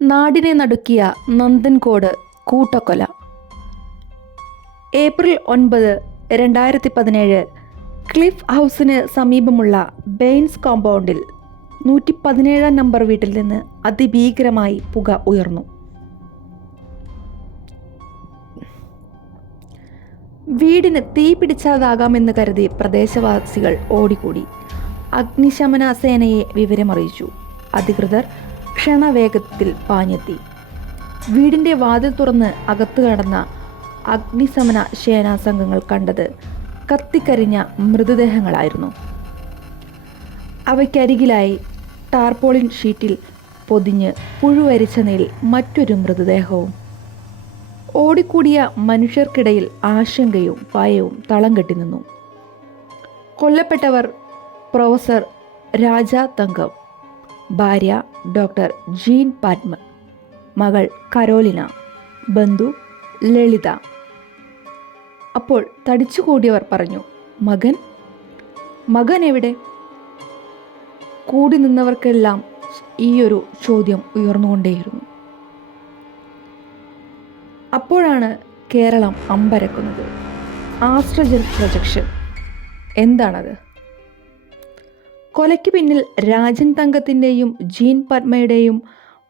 നാടിനെ നടുക്കിയ നന്ദൻകോട് കൂട്ടക്കൊല. ഏപ്രിൽ ഒൻപത് രണ്ടായിരത്തി പതിനേഴ് ക്ലിഫ് ഹൗസിന് സമീപമുള്ള ബെയിൻസ് കോമ്പൗണ്ടിൽ നൂറ്റി പതിനേഴാം നമ്പർ വീട്ടിൽ നിന്ന് അതിഭീകരമായി പുക ഉയർന്നു. വീടിന് തീ പിടിച്ചതാകാമെന്ന് കരുതി പ്രദേശവാസികൾ ഓടിക്കൂടി. അഗ്നിശമന സേനയെ വിവരമറിയിച്ചു. അധികൃതർ ക്ഷണവേഗത്തിൽ പാഞ്ഞെത്തി. വീടിന്റെ വാതിൽ തുറന്ന് അകത്തു കടന്ന അഗ്നിശമന സേനാ സംഘങ്ങൾ കണ്ടത് കത്തിക്കരിഞ്ഞ മൃതദേഹങ്ങളായിരുന്നു. അവയ്ക്കരികിലായി ടാർപോളിൻ ഷീറ്റിൽ പൊതിഞ്ഞ് പുഴുവരിച്ച നിലയിൽ മറ്റൊരു മൃതദേഹവും. ഓടിക്കൂടിയ മനുഷ്യർക്കിടയിൽ ആശങ്കയും ഭയവും തളം കെട്ടി നിന്നു. കൊല്ലപ്പെട്ടവർ പ്രൊഫസർ രാജ തങ്കം ഭാര്യ ഡോക്ടർ ജീൻ പാറ്റ്മ മകൾ കരോലിന ബന്ധു ലളിത. അപ്പോൾ തടിച്ചുകൂടിയവർ പറഞ്ഞു മകൻ? മകൻ എവിടെ? കൂടി നിന്നവർക്കെല്ലാം ഈയൊരു ചോദ്യം ഉയർന്നുകൊണ്ടേയിരുന്നു. അപ്പോഴാണ് കേരളം അമ്പരക്കുന്നത്. ആസ്ട്രജൻ പ്രൊജക്ഷൻ. എന്താണത്? കൊലയ്ക്ക് പിന്നിൽ രാജൻ തങ്കത്തിന്റെയും ജീൻ പത്മയുടെയും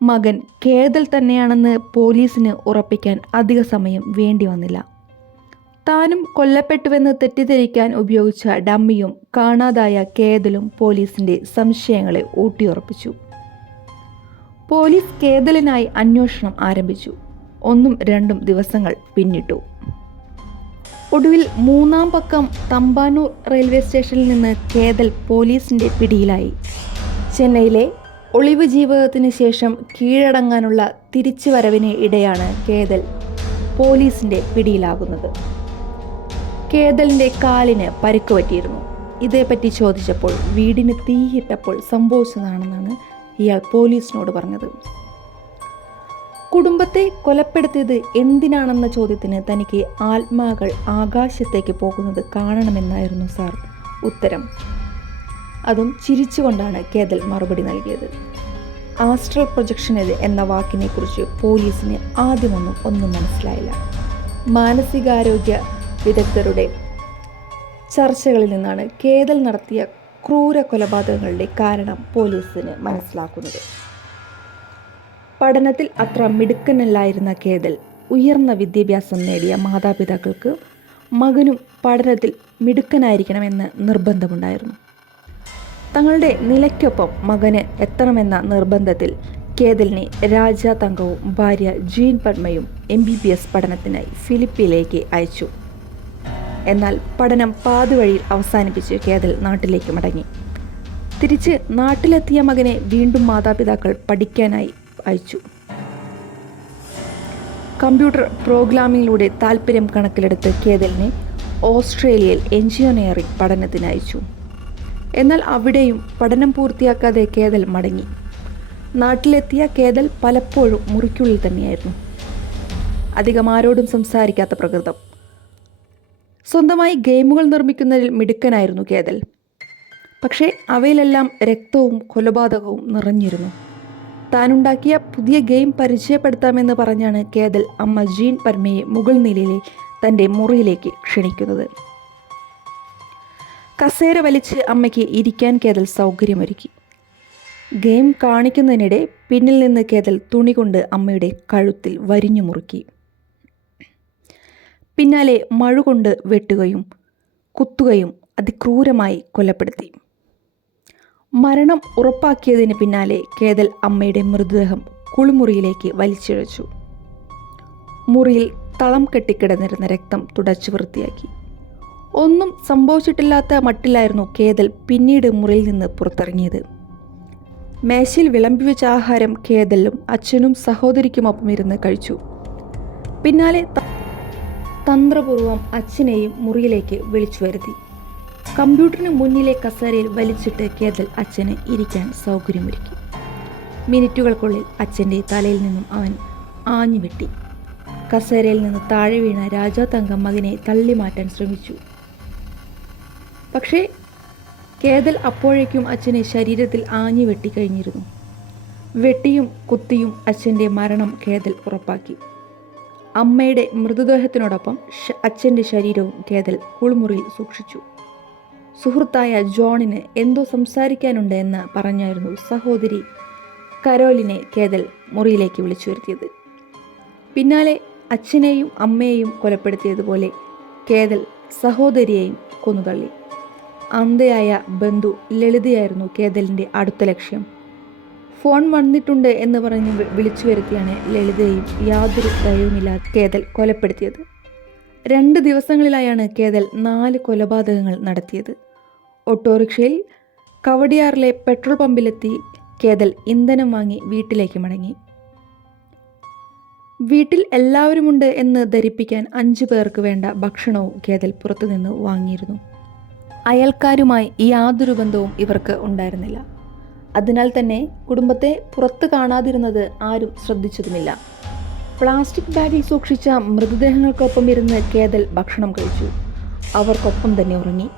മകൻ കേതൽ തന്നെയാണെന്ന് പോലീസിന് ഉറപ്പിക്കാൻ അധിക സമയം വേണ്ടി വന്നില്ല. താനും കൊല്ലപ്പെട്ടുവെന്ന് തെറ്റിദ്ധരിക്കാൻ ഉപയോഗിച്ച ഡമ്മിയും കാണാതായ കേതലും പോലീസിന്റെ സംശയങ്ങളെ ഊട്ടിയുറപ്പിച്ചു. പോലീസ് കേതലിനായി അന്വേഷണം ആരംഭിച്ചു. ഒന്നും രണ്ടും ദിവസങ്ങൾ പിന്നിട്ടു. ഒടുവിൽ മൂന്നാം പക്കം തമ്പാനൂർ റെയിൽവേ സ്റ്റേഷനിൽ നിന്ന് കേതൽ പോലീസിന്റെ പിടിയിലായി. ചെന്നൈയിലെ ഒളിവ് ജീവിതത്തിന് ശേഷം കീഴടങ്ങാനുള്ള തിരിച്ചുവരവിന് ഇടയാണ് കേതൽ പോലീസിന്റെ പിടിയിലാകുന്നത്. കേതലിന്റെ കാലിന് പരിക്ക് പറ്റിയിരുന്നു. ഇതേപ്പറ്റി ചോദിച്ചപ്പോൾ വീടിന് തീയിട്ടപ്പോൾ സംഭവിച്ചതാണെന്നാണ് ഇയാൾ പോലീസിനോട് പറഞ്ഞത്. കുടുംബത്തെ കൊലപ്പെടുത്തിയത് എന്തിനാണെന്ന ചോദ്യത്തിന് തനിക്ക് ആത്മാകൾ ആകാശത്തേക്ക് പോകുന്നത് കാണണമെന്നായിരുന്നു സാർ ഉത്തരം. അതും ചിരിച്ചുകൊണ്ടാണ് കേതൽ മറുപടി നൽകിയത്. ആസ്ട്രൽ പ്രൊജക്ഷനിൽ എന്ന വാക്കിനെക്കുറിച്ച് പോലീസിന് ആദ്യമൊന്നും ഒന്നും മനസ്സിലായില്ല. മാനസികാരോഗ്യ വിദഗ്ധരുടെ ചർച്ചകളിൽ നിന്നാണ് കേതൽ നടത്തിയ ക്രൂര കൊലപാതകങ്ങളുടെ കാരണം പോലീസിന് മനസ്സിലാക്കുന്നത്. പഠനത്തിൽ അത്ര മിടുക്കനല്ലായിരുന്ന കേതൽ ഉയർന്ന വിദ്യാഭ്യാസം നേടിയ മാതാപിതാക്കൾക്ക് മകനും പഠനത്തിൽ മിടുക്കനായിരിക്കണമെന്ന് നിർബന്ധമുണ്ടായിരുന്നു. തങ്ങളുടെ നിലയ്ക്കൊപ്പം മകന് എത്തണമെന്ന നിർബന്ധത്തിൽ കേതലിനെ രാജാ തങ്കവും ഭാര്യ ജീൻ പത്മയും എം ബി ബി എസ് പഠനത്തിനായി ഫിലിപ്പിയിലേക്ക് അയച്ചു. എന്നാൽ പഠനം പാതിവഴിയിൽ അവസാനിപ്പിച്ച് കേതൽ നാട്ടിലേക്ക് മടങ്ങി. തിരിച്ച് നാട്ടിലെത്തിയ മകനെ വീണ്ടും മാതാപിതാക്കൾ പഠിക്കാനായി അയച്ചു. കമ്പ്യൂട്ടർ പ്രോഗ്രാമിങ്ങിലൂടെ താല്പര്യം കണക്കിലെടുത്ത് കേതലിനെ ഓസ്ട്രേലിയയിൽ എഞ്ചിനീയറിംഗ് പഠനത്തിന് അയച്ചു. എന്നാൽ അവിടെയും പഠനം പൂർത്തിയാക്കാതെ കേതൽ മടങ്ങി. നാട്ടിലെത്തിയ കേതൽ പലപ്പോഴും മുറിക്കുള്ളിൽ തന്നെയായിരുന്നു. അധികം ആരോടും സംസാരിക്കാത്ത പ്രകൃതം. സ്വന്തമായി ഗെയിമുകൾ നിർമ്മിക്കുന്നതിൽ മിടുക്കനായിരുന്നു കേതൽ പക്ഷേ അവയിലെല്ലാം രക്തവും കൊലപാതകവും നിറഞ്ഞിരുന്നു. താനുണ്ടാക്കിയ പുതിയ ഗെയിം പരിചയപ്പെടുത്താമെന്ന് പറഞ്ഞാണ് കേതൽ അമ്മ ജീൻ പർമയെ മുകൾ നിലയിലെ തന്റെ മുറിയിലേക്ക് ക്ഷണിക്കുന്നത്. കസേര വലിച്ച് അമ്മയ്ക്ക് ഇരിക്കാൻ കേതൽ സൗകര്യമൊരുക്കി. ഗെയിം കാണിക്കുന്നതിനിടെ പിന്നിൽ നിന്ന് കേതൽ തുണി കൊണ്ട് അമ്മയുടെ കഴുത്തിൽ വരിഞ്ഞു മുറുക്കി. പിന്നാലെ മഴ കൊണ്ട് വെട്ടുകയും കുത്തുകയും അതിക്രൂരമായി കൊലപ്പെടുത്തി. മരണം ഉറപ്പാക്കിയതിന് പിന്നാലെ കേതൽ അമ്മയുടെ മൃതദേഹം കുളിമുറിയിലേക്ക് വലിച്ചിഴച്ചു. മുറിയിൽ തളം കെട്ടിക്കിടന്നിരുന്ന രക്തം തുടച്ചു വൃത്തിയാക്കി. ഒന്നും സംഭവിച്ചിട്ടില്ലാത്ത മട്ടിലായിരുന്നു കേതൽ പിന്നീട് മുറിയിൽ നിന്ന് പുറത്തിറങ്ങിയത്. മേശയിൽ വിളമ്പി വെച്ച ആഹാരം കേതലും അച്ഛനും സഹോദരിക്കുമൊപ്പം ഇരുന്ന് കഴിച്ചു. പിന്നാലെ തന്ത്രപൂർവം അച്ഛനെയും മുറിയിലേക്ക് വിളിച്ചു വരുത്തി കമ്പ്യൂട്ടറിന് മുന്നിലെ കസേരയിൽ വലിച്ചിട്ട് കേതൽ അച്ഛന് ഇരിക്കാൻ സൗകര്യമൊരുക്കി. മിനിറ്റുകൾക്കുള്ളിൽ അച്ഛന്റെ തലയിൽ നിന്നും അവൻ ആഞ്ഞു വെട്ടി. കസേരയിൽ നിന്ന് താഴെ വീണ രാജാ തങ്കം മകനെ തള്ളി മാറ്റാൻ ശ്രമിച്ചു. പക്ഷേ കേതൽ അപ്പോഴേക്കും അച്ഛനെ ശരീരത്തിൽ ആഞ്ഞു വെട്ടിക്കഴിഞ്ഞിരുന്നു വെട്ടിയും കുത്തിയും അച്ഛന്റെ മരണം കേതൽ ഉറപ്പാക്കി. അമ്മയുടെ മൃതദേഹത്തിനോടൊപ്പം അച്ഛന്റെ ശരീരവും കേതൽ കുളിമുറിയിൽ സൂക്ഷിച്ചു. സുഹൃത്തായ ജോണിന് എന്തോ സംസാരിക്കാനുണ്ട് എന്ന് പറഞ്ഞായിരുന്നു സഹോദരി കരോലിനെ കേതൽ മുറിയിലേക്ക് വിളിച്ചു വരുത്തിയത് പിന്നാലെ അച്ഛനെയും അമ്മയെയും കൊലപ്പെടുത്തിയതുപോലെ കേതൽ സഹോദരിയെയും കൊന്നുതള്ളി. അന്ധയായ ബന്ധു ലളിതയായിരുന്നു കേതലിന്റെ അടുത്ത ലക്ഷ്യം. ഫോൺ വന്നിട്ടുണ്ട് എന്ന് പറഞ്ഞ് വിളിച്ചു വരുത്തിയാണ് ലളിതയും യാതൊരു ദയവുമില്ലാതെ കേതൽ കൊലപ്പെടുത്തിയത്. രണ്ട് ദിവസങ്ങളിലായാണ് കേതൽ നാല് കൊലപാതകങ്ങൾ നടത്തിയത്. ഓട്ടോറിക്ഷയിൽ കവടിയാറിലെ പെട്രോൾ പമ്പിലെത്തി കേതൽ ഇന്ധനം വാങ്ങി വീട്ടിലേക്ക് മടങ്ങി. വീട്ടിൽ എല്ലാവരുമുണ്ട് എന്ന് ധരിപ്പിക്കാൻ അഞ്ചു പേർക്ക് വേണ്ട ഭക്ഷണവും കേതൽ പുറത്തുനിന്ന് വാങ്ങിയിരുന്നു. അയൽക്കാരുമായി യാതൊരു ബന്ധവും ഇവർക്ക് ഉണ്ടായിരുന്നില്ല. അതിനാൽ തന്നെ കുടുംബത്തെ പുറത്ത് കാണാതിരുന്നത് ആരും ശ്രദ്ധിച്ചതുമില്ല. പ്ലാസ്റ്റിക് ബാഗിൽ സൂക്ഷിച്ച മൃതദേഹങ്ങൾക്കൊപ്പം ഇരുന്ന് കേതൽ ഭക്ഷണം കഴിച്ചു. അവർക്കൊപ്പം തന്നെ ഉറങ്ങി.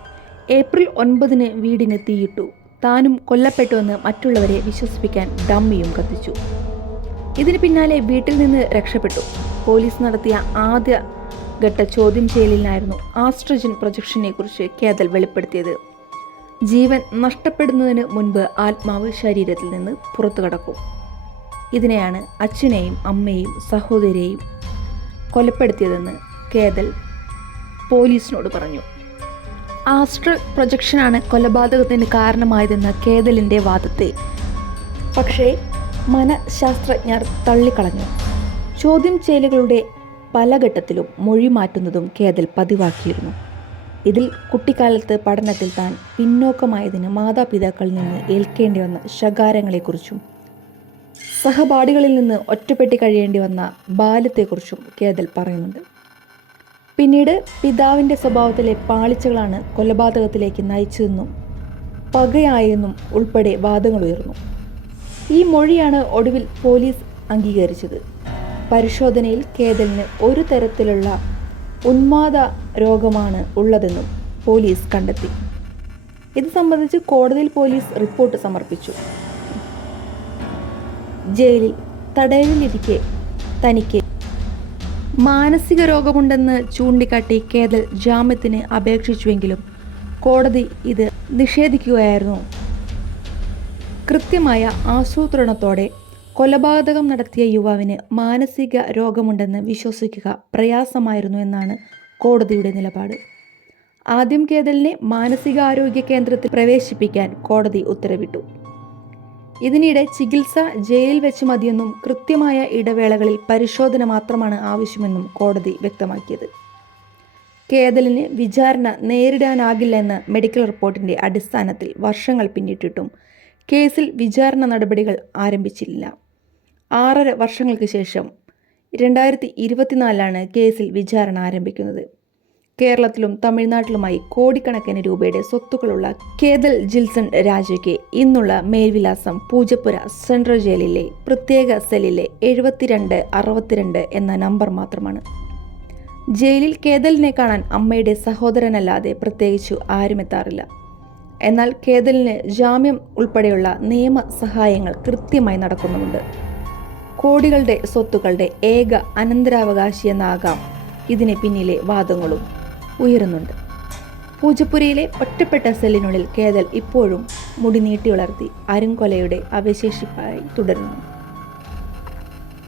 ഏപ്രിൽ ഒൻപതിന് വീടിന് തീയിട്ടു താനും കൊല്ലപ്പെട്ടുവെന്ന് മറ്റുള്ളവരെ വിശ്വസിപ്പിക്കാൻ ഡമ്മിയും കത്തിച്ചു. ഇതിന് പിന്നാലെ വീട്ടിൽ നിന്ന് രക്ഷപ്പെട്ടു. പോലീസ് നടത്തിയ ആദ്യ ഘട്ട ചോദ്യം ചെയ്യലിനായിരുന്നു ആസ്ട്രജൻ പ്രൊജക്ഷനെ കുറിച്ച് കേതൽ വെളിപ്പെടുത്തിയത്. ജീവൻ നഷ്ടപ്പെടുന്നതിന് മുൻപ് ആത്മാവ് ശരീരത്തിൽ നിന്ന് പുറത്തു കടക്കും. ഇതിനെയാണ് അച്ഛനെയും അമ്മയെയും സഹോദരിയെയും കൊലപ്പെടുത്തിയതെന്ന് കേതൽ പോലീസിനോട് പറഞ്ഞു. ആസ്ട്രൽ പ്രൊജക്ഷനാണ് കൊലപാതകത്തിന് കാരണമായതെന്ന കേതലിന്റെ വാദത്തെ. പക്ഷേ മനഃശാസ്ത്രജ്ഞർ തള്ളിക്കളഞ്ഞു. ചോദ്യം ചെയ്യലുകളുടെ പല ഘട്ടത്തിലും മൊഴി മാറ്റുന്നതും കേതൽ പതിവാക്കിയിരുന്നു. ഇതിൽ കുട്ടിക്കാലത്ത് പഠനത്തിൽ താൻ പിന്നോക്കമായതിന് മാതാപിതാക്കളിൽ നിന്ന് ഏൽക്കേണ്ടി വന്ന ശകാരങ്ങളെക്കുറിച്ചും സഹപാഠികളിൽ നിന്ന് ഒറ്റപ്പെട്ട് കഴിയേണ്ടി വന്ന ബാല്യത്തെക്കുറിച്ചും കേതൽ പറയുന്നുണ്ട്. പിന്നീട് പിതാവിന്റെ സ്വഭാവത്തിലെ പാളിച്ചകളാണ് കൊലപാതകത്തിലേക്ക് നയിച്ചതെന്നും പകയായെന്നും ഉൾപ്പെടെ വാദങ്ങൾ ഉയർന്നു. ഈ മൊഴിയാണ് ഒടുവിൽ പോലീസ് അംഗീകരിച്ചത്. പരിശോധനയിൽ കേതലിന് ഒരു തരത്തിലുള്ള ഉന്മാദ രോഗമാണ് ഉള്ളതെന്നും പോലീസ് കണ്ടെത്തി. ഇത് സംബന്ധിച്ച് കോടതിയിൽ പോലീസ് റിപ്പോർട്ട് സമർപ്പിച്ചു. ജയിലിൽ തടയലിലിരിക്കെ തനിക്ക് മാനസിക രോഗമുണ്ടെന്ന് ചൂണ്ടിക്കാട്ടി കേതൽ ജാമ്യത്തിന് അപേക്ഷിച്ചുവെങ്കിലും കോടതി ഇത് നിഷേധിക്കുകയായിരുന്നു. കൃത്യമായ ആസൂത്രണത്തോടെ കൊലപാതകം നടത്തിയ യുവാവിന് മാനസിക രോഗമുണ്ടെന്ന് വിശ്വസിക്കുക പ്രയാസമായിരുന്നു എന്നാണ് കോടതിയുടെ നിലപാട്. ആദ്യം കേതലിനെ മാനസികാരോഗ്യ കേന്ദ്രത്തിൽ പ്രവേശിപ്പിക്കാൻ കോടതി ഉത്തരവിട്ടു. ഇതിനിടെ ചികിത്സ ജയിലിൽ വെച്ച് മതിയെന്നും കൃത്യമായ ഇടവേളകളിൽ പരിശോധന മാത്രമാണ് ആവശ്യമെന്നും കോടതി വ്യക്തമാക്കിയത്. കേതലിന് വിചാരണ നേരിടാനാകില്ലെന്ന മെഡിക്കൽ റിപ്പോർട്ടിന്റെ അടിസ്ഥാനത്തിൽ വർഷങ്ങൾ പിന്നിട്ടിട്ടും കേസിൽ വിചാരണ നടപടികൾ ആരംഭിച്ചില്ല. ആറര വർഷങ്ങൾക്ക് ശേഷം രണ്ടായിരത്തി ഇരുപത്തിനാലിലാണ് കേസിൽ വിചാരണ ആരംഭിക്കുന്നത്. കേരളത്തിലും തമിഴ്നാട്ടിലുമായി കോടിക്കണക്കിന് രൂപയുടെ സ്വത്തുക്കളുള്ള കേതൽ ജിൽസൺ രാജയ്ക്ക് ഇന്നുള്ള മേൽവിലാസം പൂജപ്പുര സെൻട്രൽ ജയിലിലെ പ്രത്യേക സെല്ലിലെ എഴുപത്തിരണ്ട് അറുപത്തിരണ്ട് എന്ന നമ്പർ മാത്രമാണ്. ജയിലിൽ കേതലിനെ കാണാൻ അമ്മയുടെ സഹോദരനല്ലാതെ പ്രത്യേകിച്ചു ആരുമെത്താറില്ല. എന്നാൽ കേതലിന് ജാമ്യം ഉൾപ്പെടെയുള്ള നിയമ സഹായങ്ങൾ കൃത്യമായി നടക്കുന്നുമുണ്ട്. കോടികളുടെ സ്വത്തുക്കളുടെ ഏക അനന്തരാവകാശിയെന്നാകാം ഇതിന് പിന്നിലെ വാദങ്ങളും. ഉയരുന്നുണ്ട്. പൂജപ്പുരയിലെ ഒറ്റപ്പെട്ട സെല്ലിനുള്ളിൽ കേതൽ ഇപ്പോഴും മുടി നീട്ടി വളർത്തി അരുംകൊലയുടെ അവശേഷിപ്പായി തുടരുന്നു.